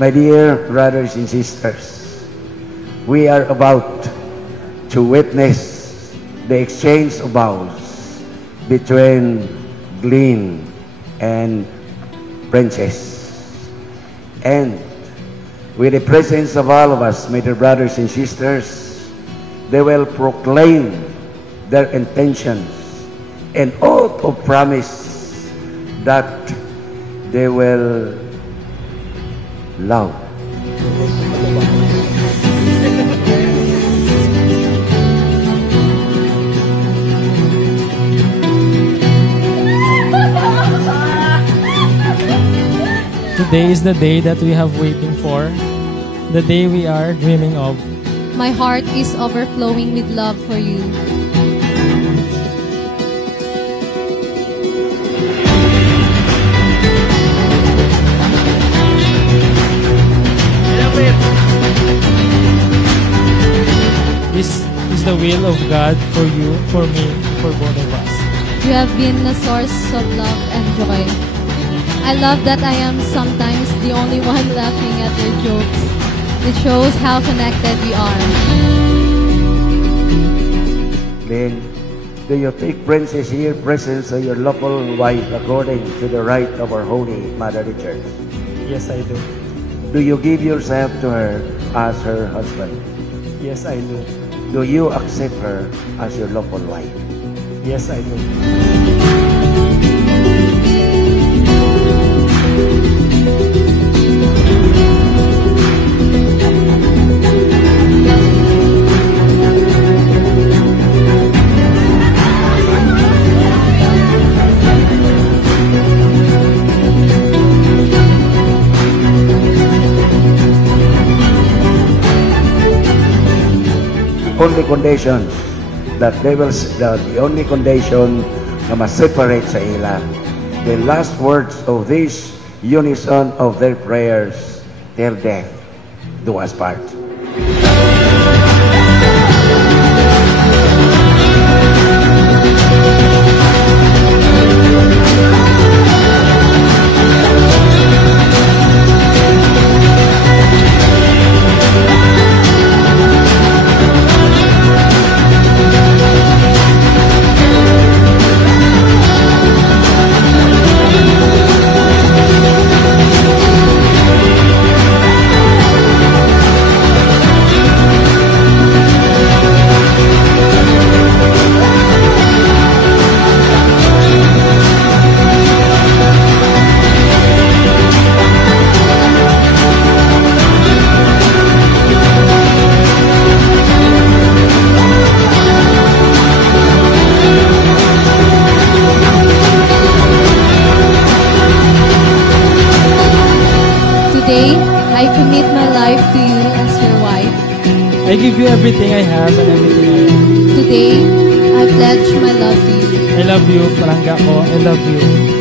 My dear brothers and sisters, we are about to witness the exchange of vows between Glenn and Princess. And with the presence of all of us, my dear brothers and sisters, they will proclaim their intentions and oath of promise that they will love. Today is the day that we have waiting for, the day we are dreaming of. My heart is overflowing with love for you. This is the will of God for you, for me, for both of us. You have been a source of love and joy. I love that I am sometimes the only one laughing at your jokes. It shows how connected we are. Then, do you take Princess here presence of your lawful wife according to the rite of our Holy Mother the Church? Yes, I do. Do you give yourself to her as her husband? Yes, I do. Do you accept her as your lawful wife? Yes, I do. Only condition that the only condition na ma-separate sa ila, the last words of this unison of their prayers till death do us part. Today, I commit my life to you as your wife. I give you everything I have and everything I am. Today, I pledge my love to you. I love you, Parangga ko. I love you.